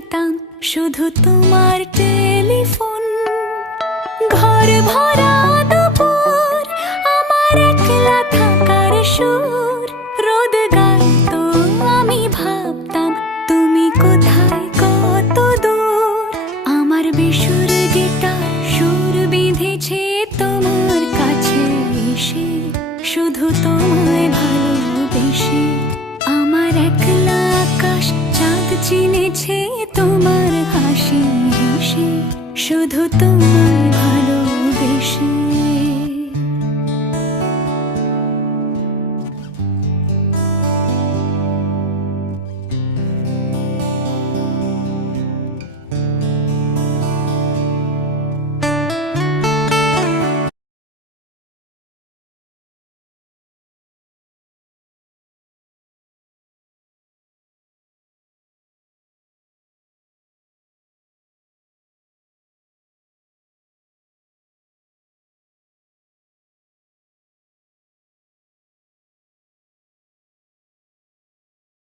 নিতাম শুধু তোমার টেলিফোন। ঘর ভরা দুপুর, আমার একলা থাকার সুর, রোদ গাইতো আমি ভাবতাম তুমি কোথায় কত দূর। আমার বেসুর গিটার সুর বিঁধেছে তোমার কাছে এসে, শুধু তোমায় ভালোবেসে। আমার একলা আকাশ চাঁদ চিনেছে তোমার হাসি হেসে, শুধু তোমায়